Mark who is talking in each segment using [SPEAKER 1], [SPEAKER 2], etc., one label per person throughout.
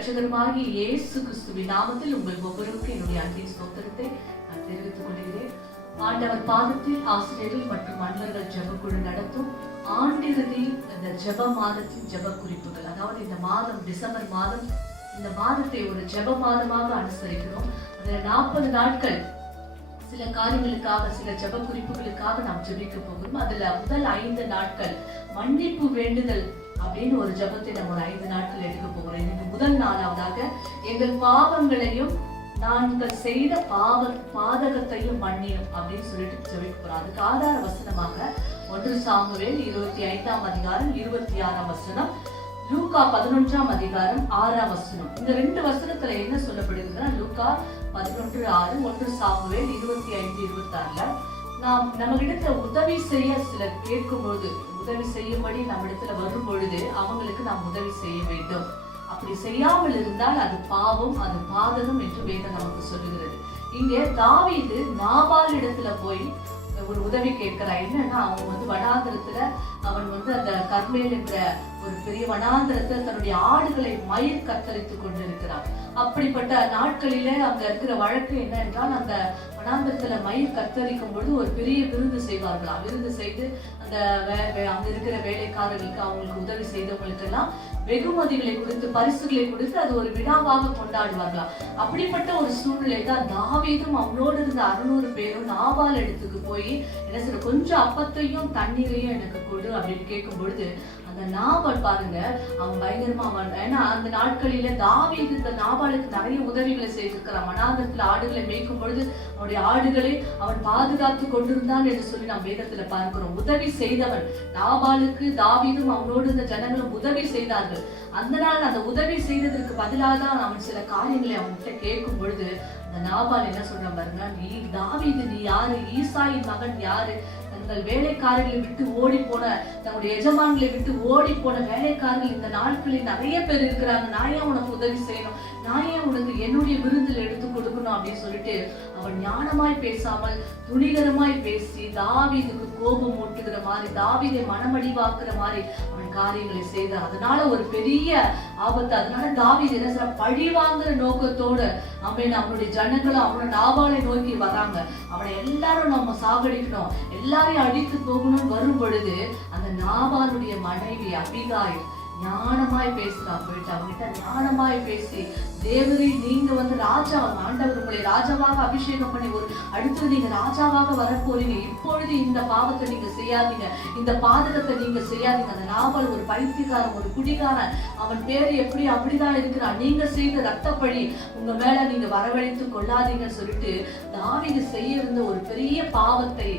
[SPEAKER 1] ரட்சகருமாகி இயேசு கிறிஸ்துவின் நாமத்தில் உங்கள் ஒவ்வொருவருக்கும் என்னுடைய அன்பின் ஸ்தோத்திரத்தை நான் தெரிவித்துக் கொள்கிறேன். ஆண்டவர் பாதத்தில் ஆசிரியர்கள் மற்றும் அன்பர்கள் ஜபக்குழு நடத்தும் ஆண்டிறுதி இந்த ஜெப மாதத்தின் ஜெப குறிப்புகள். அதாவது இந்த மாதம் டிசம்பர் மாதம் இந்த மாதத்தை ஒரு ஜெப மாதமாக அனுசரிக்கிறோம். அதில் நாற்பது நாட்கள் சில காரியங்களுக்காக சில ஜெப குறிப்புகளுக்காக நாம் ஜெபிக்க போகிறோம். அதுல முதல் ஐந்து நாட்கள் மன்னிப்பு வேண்டுதல் அப்படின்னு ஒரு ஜபத்தை நம்ம ஒரு ஐந்து நாட்கள் எடுக்க போகிறோம் இன்னைக்கு முதல் நாளாவதாக எங்கள் பாவங்களையும் நாங்கள் செய்த பாவ பாதகத்தையும் மன்னியும் அப்படின்னு சொல்லிட்டு சொல்லிட்டு போறோம். அதுக்கு ஆதார வசனமாக ஒன்று சாமுவேல் இருபத்தி ஐந்தாம் அதிகாரம் இருபத்தி ஆறாம் வசனம் லூக்கா பதினொன்றாம் அதிகாரம் ஆறாம் வசனம். இந்த ரெண்டு வசனத்துல என்ன சொல்லப்படுதுன்னா லூக்கா பதினொன்று ஆறு ஒன்று சாமுவேல் இருபத்தி ஐந்து இருபத்தி ஆறுல நாம் நம்ம உதவி செய்ய சில கேட்கும் பொழுது உதவி செய்யும்படி நம்ம இடத்துல வரும் பொழுது அவங்களுக்கு நாம் உதவி செய்ய வேண்டும். அப்படி செய்யாமல் இருந்தால் அது பாவம் அது பாதகம் என்று வேதம் நமக்கு சொல்லுகிறது. இங்கே தாவீது நாபால் இடத்துல போய் ஒரு உதவி கேட்கிறான் என்னன்னா அவன் வந்து வடாந்திரத்துல அவன் வந்து அந்த கர்மேல் என்ற ஒரு பெரிய வனாந்திரத்துல தன்னுடைய ஆடுகளை மயிர் கத்தரித்து கொண்டிருக்கிறார். அப்படிப்பட்ட நாட்களிலே அங்க இருக்கிற வழக்கு என்ன என்றால் அந்த வனாந்திரத்துல மயிர் கத்தரிக்கும் பொழுது ஒரு பெரிய விருந்து செய்வார்களா? விருந்து செய்து அந்த வே- அங்க இருக்கிற வேலைக்காரர்களுக்கு அவங்களுக்கு உதவி செய்தவங்களுக்கு எல்லாம் வெகுமதிகளை கொடுத்து பரிசுகளை கொடுத்து அது ஒரு விழாவாக கொண்டாடுவார்களா? அப்படிப்பட்ட ஒரு சூழ்நிலை தான் தாவீதும் அவனோடு இருந்த அறுநூறு பேரும் நாபால் இடத்துக்கு போய் என்ன சொல்ற கொஞ்சம் அப்பத்தையும் தண்ணீரையும் எனக்கு கொடு அப்படின்னு கேட்கும் பொழுது அந்த நாபால் பாருங்க. அவன் பயங்கரமா அவன் ஏன்னா அந்த நாட்களில தாவீது இந்த நாபாலுக்கு நிறைய உதவிகளை செய்திருக்கிறான். வனாந்தரத்துல ஆடுகளை மேய்க்கும் பொழுது அவனுடைய ஆடுகளை அவன் பாதுகாத்து கொண்டிருந்தான் என்று சொல்லி நாம் வேதத்துல பார்க்கிறோம். உதவி செய்தவன். நாபாலுக்கு தாவீதும் அவனோடு இந்த ஜனங்களும் உதவி செய்தார்கள். அந்த நாள் அந்த உதவி செய்ததற்கு பதிலாக தான் அவன் சில காரியங்களை அவன்கிட்ட கேட்கும் பொழுது அந்த நாபால் என்ன சொல்றான் பாருங்க? நீ தாவீது நீ யாரு? ஈசாயின் மகன் யாரு? தங்கள் வேலைக்காரர்களை விட்டு ஓடி போன தங்களுடைய எஜமான்களை விட்டு ஓடி போன வேலைக்காரர்கள் இந்த நாட்களில் நிறைய பேர் இருக்கிறாங்க. நான் ஏன் உனக்கு உதவி செய்யணும்? நான் ஏன் உனக்கு என்னுடைய விருந்தில் எடுத்து கொடுக்கணும் அப்படின்னு சொல்லிட்டு அவன் ஞானமாய் பேசாமல் துணிகரமாய் பேசி தாவிதுக்கு கோபம் ஓட்டுகிற மாதிரி தாவீதை மனமடிவாக்குற மாதிரி அவன் காரியங்களை செய்தான் அதனால ஒரு பெரிய ஆபத்து. அதனால தாவிது என்ன செய்றான்? பழி வாங்குற நோக்கத்தோடு அவன் அவனுடைய ஜனங்களும் அவனோட நாபாலை நோக்கி வராங்க. அவனை எல்லாரும் நம்ம சாகடிக்கணும். எல்லாரையும் அடித்து போகணும்னு வரும் பொழுது அந்த நாபாலுடைய மனைவி அபிகாயம் ஞானமாய் பேசுறான் போயிட்டு அவன்கிட்ட ஞானமாய் பேசி தேவரை நீங்க வந்து ராஜா ஆண்டவர் உங்களை ராஜாவாக அபிஷேகம் பண்ணி ஒரு அடுத்தது நீங்க ராஜாவாக வரப்போறீங்க இப்பொழுது இந்த பாவத்தை நீங்க செய்யாதீங்க. இந்த பாதகத்தை நீங்க செய்யாதீங்க. அந்த நாவல் ஒரு பைத்தியக்காரன் ஒரு குடிகாரன். அவன் பேரு எப்படி அப்படிதான் இருக்கிறான். நீங்க செய்த ரத்தப்பழி உங்க மேல நீங்க வரவழைத்து கொள்ளாதீங்கன்னு சொல்லிட்டு தாவீது செய்ய இருந்த ஒரு பெரிய பாவத்தை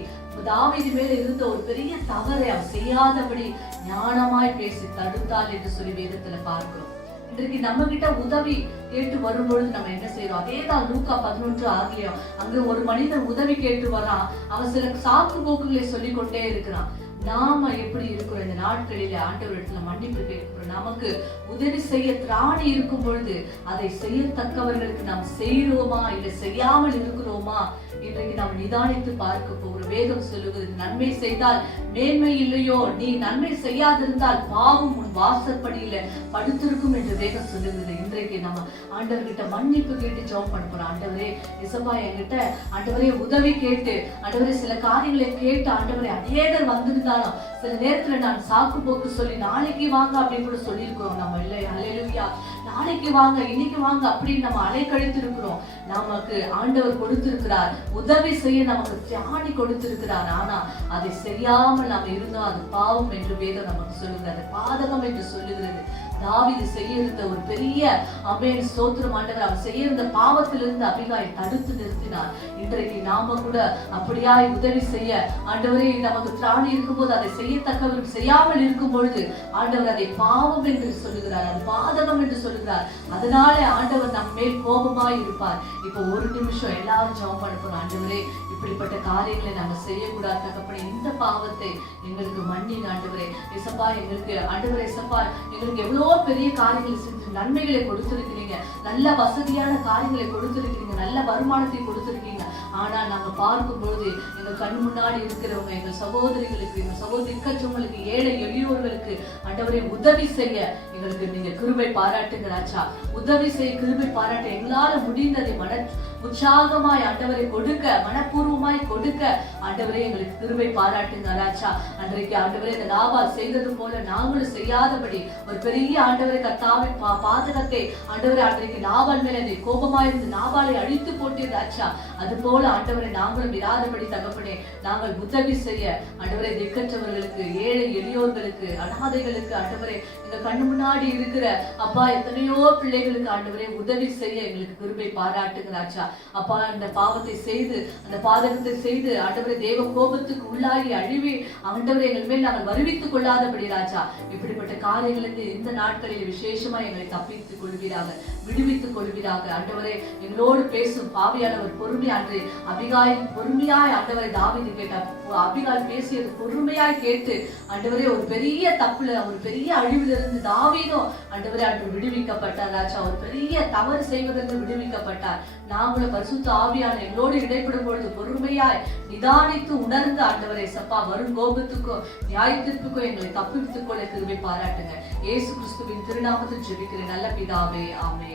[SPEAKER 1] தாவீது மேல இருந்த ஒரு பெரிய தவறை அவர் செய்யாதபடி ஞானமாய் பேசி தடுத்தாள் என்று சொல்லி வேதத்துல பார்க்கிறோம். இன்றைக்கு நம்ம கிட்ட உதவி கேட்டு வரும்பொழுது நம்ம என்ன செய்யறோம் அதே தான் லூக்கா பதினொன்று ஆகியோம் அங்க ஒரு மனிதன் உதவி கேட்டு வரான் அவன் சில சாக்கு போக்குகளை சொல்லிக்கொண்டே இருக்கிறான். நாம எப்படி இருக்கிறோம்? இந்த நாட்களில ஆண்டவர் இடத்துல மன்னிப்பு கேட்கிறோம். நமக்கு உதவி செய்ய திராணி இருக்கும் பொழுது அதை செய்யத்தக்கவர்களுக்கு நாம் செய்கிறோமா? இல்லை செய்யாமல் இருக்கிறோமா? இன்றைக்கு நாம் நிதானித்து பார்க்க போகிறோம். வேதம் சொல்லுகிறது நன்மை செய்தால் மேன்மை இல்லையோ? நீ நன்மை செய்யாதிருந்தால் பாவம் உன் வாசற்படியில படுத்திருக்கும் என்று வேதம் சொல்லுகிறது. இன்றைக்கு நம்ம ஆண்டவர்கிட்ட மன்னிப்பு கேட்டு ஜோம் பண்ண போறோம். ஆண்டவரே இசப்பா என்கிட்ட ஆண்டவரே உதவி கேட்டு ஆண்டவரே சில காரியங்களை கேட்டு ஆண்டவரே அநேகர் இருந்தாலும் சில நேரத்துல நான் சாக்கு போக்கு சொல்லி நாளைக்கு வாங்க அப்படின்னு கூட சொல்லியிருக்கிறோம். நம்ம இல்லை அலையலுவியா நாளைக்கு வாங்க இன்னைக்கு வாங்க அப்படின்னு நம்ம அலைக்கழித்து இருக்கிறோம் நமக்கு ஆண்டவர் கொடுத்திருக்கிறார். உதவி செய்ய நமக்கு தியானி கொடுத்திருக்கிறார். ஆனா அதை செய்யாமல் நாம் இருந்தோம் அது பாவம் என்று வேதம் நமக்கு சொல்லுகிறது பாதகம் என்று சொல்லுகிறது. தாவிது செய்யிருந்த ஒரு பெரிய அமேன் ஸ்தோத்திரம் ஆண்டவர் அவர் செய்யிருந்த பாவத்திலிருந்து அபிகாய் தடுத்து நிறுத்தினார். இன்றைக்கு நாம கூட அப்படியாய் உதவி செய்ய ஆண்டவரே நமக்கு திராணி இருக்கும்போது அதை செய்யத்தக்கவரும் செய்யாமல் இருக்கும் பொழுது ஆண்டவர் அதை பாவம் என்று சொல்லுகிறார் அது பாதகம் என்று சொல்லுகிறார். அதனால ஆண்டவர் நம் மேல் கோபமாய் இருப்பார். இப்போ ஒரு நிமிஷம் எல்லாரும் ஜெபம் பண்ண ஆண்டவரே இப்படிப்பட்ட காரியங்களை நாங்க செய்யக்கூடாது தகப்பன இந்த பாவத்தை எங்களுக்கு மண்ணின் ஆண்டவரே. இசப்பா எங்களுக்கு ஆண்டவரே இசப்பா எங்களுக்கு எவ்வளோ பெரிய காரியங்களை செஞ்சு நன்மைகளை கொடுத்திருக்கிறீங்க. நல்ல வசதியான காரியங்களை கொடுத்திருக்கிறீங்க. நல்ல வருமானத்தை கொடுத்திருக்கீங்க ஆனா நாங்க பார்க்கும்போது எங்க கண் முன்னாடி இருக்கிறவங்க எங்க சகோதரிகளுக்கு எங்க சகோதரி கச்சவங்களுக்கு ஏழை எளியோர்களுக்கு ஆண்டவரை உதவி செய்ய எங்களுக்கு நீங்க கிருபை பாராட்டுங்க ராஜா. உதவி செய்ய கிருபை பாராட்ட. எங்களால முடிந்ததை மன உற்சாகமாய் ஆண்டவரை கொடுக்க மனப்பூர்வமாய் கொடுக்க ஆண்டவரே எங்களுக்கு திருமை பாராட்டுங்க ராஜா. அன்றைக்கு ஆண்டவரே இந்த நாபால் செய்தது போல நாங்களும் செய்யாதபடி ஒரு பெரிய ஆண்டவரை கத்தாவின் பா பாதகத்தை ஆண்டவரை அன்றைக்கு நாபால் மேல நீ கோபமாயிருந்து நாபாலை அழித்து போட்டீர் ராஜா. அது போல ஆண்டவரை நாங்களும் இராதபடி தகப்பனே நாங்கள் உதவி செய்ய ஆண்டவரை திக்கற்றவர்களுக்கு ஏழை எளியோர்களுக்கு அனாதைகளுக்கு ஆண்டவரே எங்க கண்ணு முன்னாடி இருக்கிற அப்பா எத்தனையோ பிள்ளைகளுக்கு ஆண்டவரே உதவி செய்ய எங்களுக்கு கிருபை பாராட்டுங்க ராஜா. அப்பா அந்த பாவத்தை செய்து அந்த பாதகத்தை செய்து ஆண்டவரை தேவ கோபத்துக்கு உள்ளாகி அழிவி ஆண்டவரை எங்கள் மேல் நாங்கள் வருவித்துக் கொள்ளாதபடி ராஜா இப்படிப்பட்ட காரியங்களுக்கு இந்த நாட்களில் விசேஷமா எங்களை தப்பித்துக் கொள்வீராக விடுவித்துக் கொள்வீராக. ஆண்டவரே எங்களோடு பேசும் பாவியானவர் பொறுமையான்று அபிகாய் பொறுமையாய் ஆண்டவரை தாவிது கேட்டார் அபிகால் பேசியது பொறுமையாய் கேட்டு ஆண்டவரே ஒரு பெரிய தப்புல ஒரு பெரிய அழிவிலிருந்து தாவீதும் ஆண்டவரே அன்று விடுவிக்கப்பட்டார் ராஜா. ஒரு பெரிய தவறு செய்வதற்கு விடுவிக்கப்பட்டார். நாங்களும் பரிசுத்த ஆவியான எங்களோடு இடைப்படும் பொழுது பொறுமையாய் நிதானித்து உணர்ந்து ஆண்டவரை சப்பா வரும் கோபத்துக்கோ நியாயத்திற்குக்கோ எங்களை தப்பித்துக் கொள்ள திரும்பி பாராட்டுங்க. இயேசு கிறிஸ்துவின் திருநாமத்தில் ஜெபிக்கிற நல்ல பிதாவே ஆமே